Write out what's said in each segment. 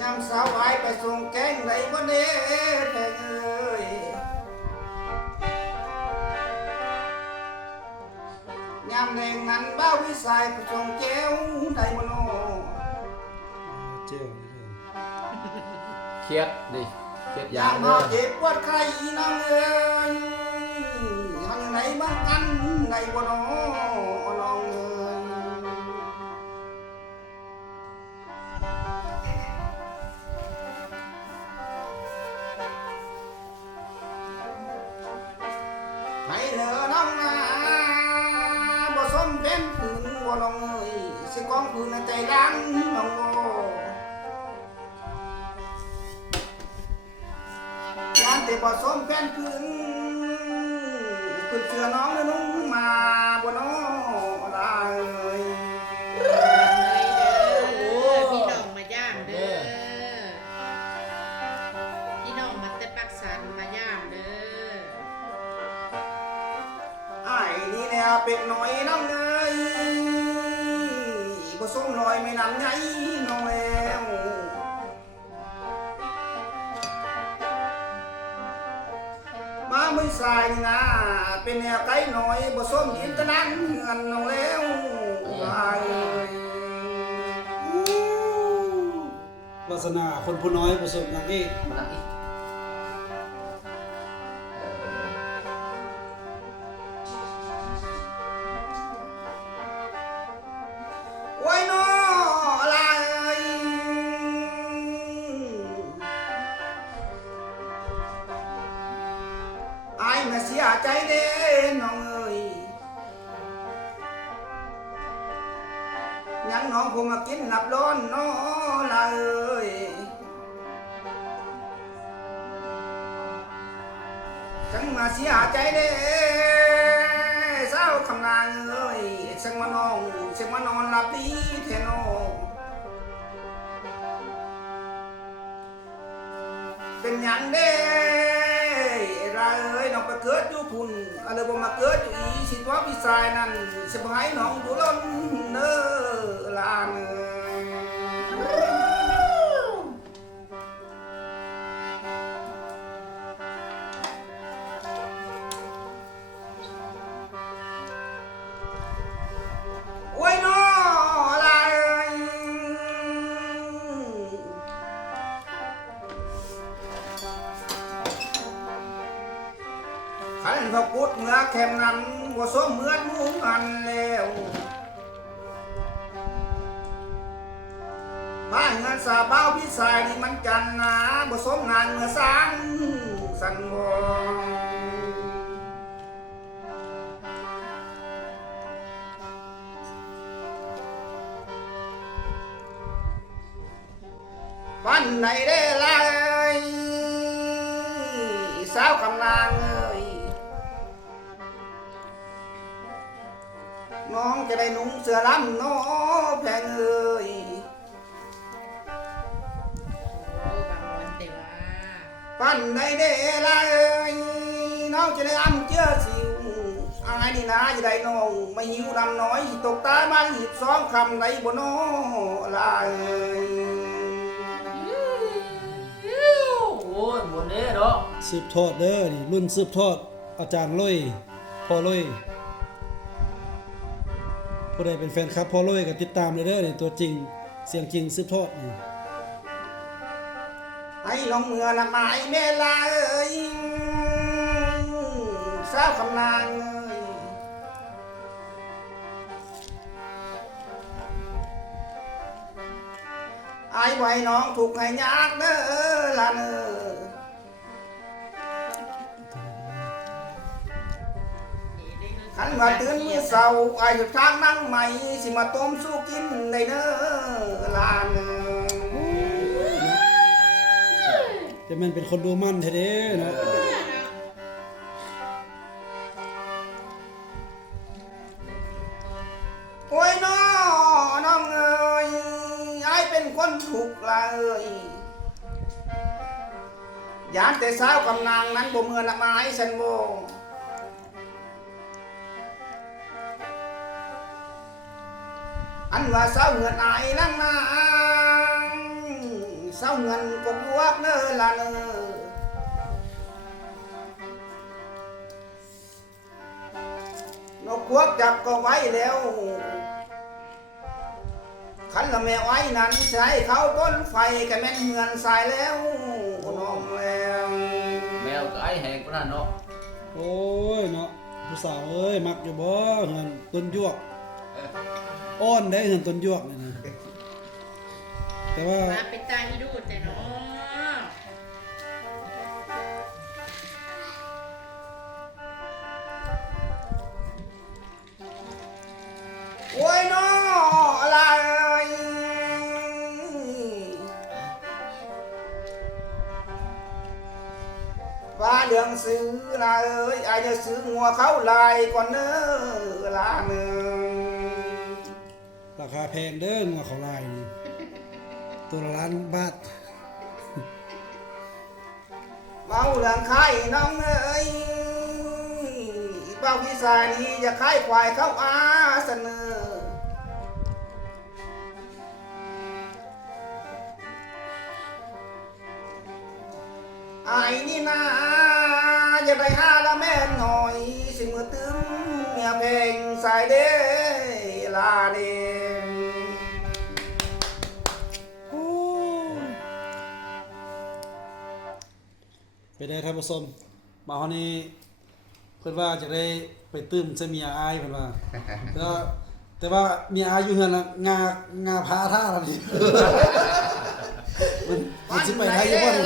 ยามสาวไอ้ไปส่งแกงในบ่เด้แพงเอ้ยยามแรงนั้นบ้าวิสัยไปส่งแก้วได้บ่น้อ เจ้าเครียดดิเครียดยาย าม เด้ เฮา อ เจ็บปวดใครน้องเอ้ยทางไหนบ้างกันได้บ่น้อน้องเอ้ยให้เหลือน้องนาบ่สมเป็นผืนบ่น้องเอ้ยสิกองผืนในใจดังน้องโอ้ยามแต่บ่สมเป็นผืนคุณเชื่อน้องแล้วนุ่งมาบ่น้อได้เอ้ย พี่น้องมาย่ามเด้อพี่น้องมาแต่ปักสันมาย่ามเด้อ อ้ายนี่แนวเป็ดน้อยน้องเอ้ยบ่สมน้อยไม่นำใหญ่น้องแล้วมาไม่สายนี่นะเป็นแนวไก่น้อยบ่สมยินตะนั้นเงินน้องแล้วอ้ายเอ้ยว าสนาคนผู้น้อยประสบนางเอก มานั่งอีก โอ้ยน้ออะไรเอ้ยอ้ายมาเสียใจเด้น้องเอ้ยยังน้องคงมากินหลับร้อนน้อละเอ้ยจังมาเสียใจเด้เศร้าคำนางเอ้ยจังมาน้องจังมานอนหลับดีแท้น้องเป็นหยังเด้ราเอ้ยน้องไปเกิดอยู่พุ่นอะไรบ่มาเกิดอยู่อีสิตัวพี่ชายนั่นสิบ่ให้น้องอยู่ล้นเด้อลานเอ้ยโอ้ยน้ออะไรเอ้ยขันพระพุทธเมื่อแคมนั้นบ่สมเหมือนหมู่กันแล้วบ้านงานสาบ้าวพี่สายนี่มันจันนะบ่สมงานเมื่อสร้างสันบ่วันไหนได้ลายสาวกำนางเอ้ยน้องจะได้นุ่งเสื้อลำน้อแพงเอ้ย โอ้บางวันแต่ว่า วันไหนได้ลายเอ้ยน้องจะได้อ้ำเจือสิวอะไรนี่นะจะได้น้องไม่หิวดำน้อยตกตาบ้านหีบสองคำในบนน้อลายเอ้ย โอ้ยหมดเด้อเนาะ สืบทอดเด้อนี่รุ่นสืบทอดอาจารย์ลอยพ่อลอยผู้ใดเป็นแฟนคลับพ่อลอยก็ติดตามเลยเด้อนี่ตัวจริงเสียงจริงสืบทอดนี่ ไอ้ลงเมื่อละไม้เมลาเอ้ยสาวคำนางเอ้ยไอ้ไว้น้องถูกให้ยากเด้อละเนอขันมาตื่นมื้อเช้าไอ้อยู่ทางนั่งใหม่สิมาต้มสู้กินได้เด้อละเนอ แต่มันเป็นคนดูมั่นแท้เด้เนาะ โอ้ยน้อน้องเอ้ยไอ้เป็นคนถูกข์ละเอ้ยยานแต่สาวกำนางนั้นบ่เมื่อละไม้สันโบอันว่าสาวเหงื่ออายนั่งนาง เศร้าเงินกบยวกเน้อละเน้อนกพวกจับก็ไว้แล้วขันละแม่ไว้นั้นใช้เขาต้นไฟกันแม่นเหือนสายแล้วน้องแล้ว แมวก็ไอ้แหงปนั่นเนาะ โอ้ยเนาะผู้สาวเอ้ยมักอยู่บ่เงินต้นยวกอ้อนได้เงินต้นยวกนี่นะแต่ว่า มาเป็นตาอีดูแต่เนาะ โอ้ยน้ออะไรว่าเรื่องซื้อละเอ้ยอาจจะซื้องัวเขาลายก่อนเน้อละเน้อ ราคาแพงเด้องัวเขาลายนี่ตัวละล้านบาท เมาเรื่องไข่น้องเอ้ยเป้าพิสานี้จะขายควายเข้าอาเสนอไอ้นี่นาอย่าได้ห้าละแม่นหน่อยสิมือตึมเมียเพลงสายเด้ลาเดง โอ้ยเป็นไงท่านผู้ชมมาเฮานี้เพิ่นว่าจะได้ไปตื้มใส่เมียอายเพิ่นว่าแต่ว่าเมียอายอยู่เฮือนน่ะงาพาท่าแล้วนี่ มันสิไปได้อยู่บ่นี่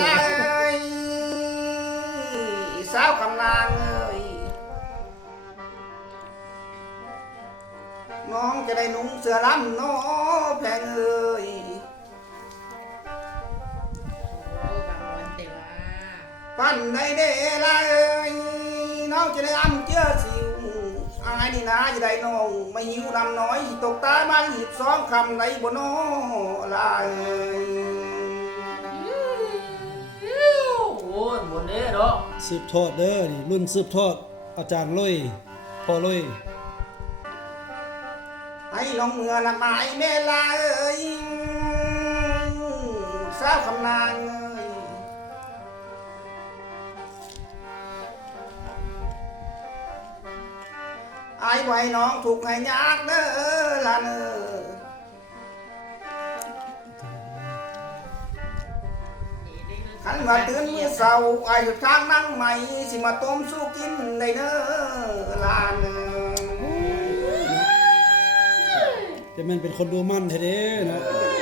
สาวกำนางเอ้ยน้องจะได้นุ่งเสื้อลำน้อแพงเอ้ย โอ้บางวันแต่ว่า ปั้นได้เด้ละเอ้ยน้องจะได้อ้ำเจื้อสิวอายนี่นะจะได้น้องไม่หิวดำน้อยตกตาบ้านหีบซ้อมคำในบ่น้อละเอ้ย โอ้ยหมดเด้เนาะ สืบทอดเด้อนี่รุ่นสืบทอดอาจารย์ลุยพ่อลุย ให้น้องเมื่อละไม้แม่ลาเอ้ยสาวคำนางเอ้ยไอ้ไว้น้องถูกให้ยากเด้อละเน้อ นี่ได้เงิน ขันว่าตื่นมือเศร้าไอ้หยุดทางนั่งใหม่สิมาต้มสู้กินได้เด้อลาเน้อ จะแม่นเป็นคนดูมั่นแท้เด้เนาะ เอ้ย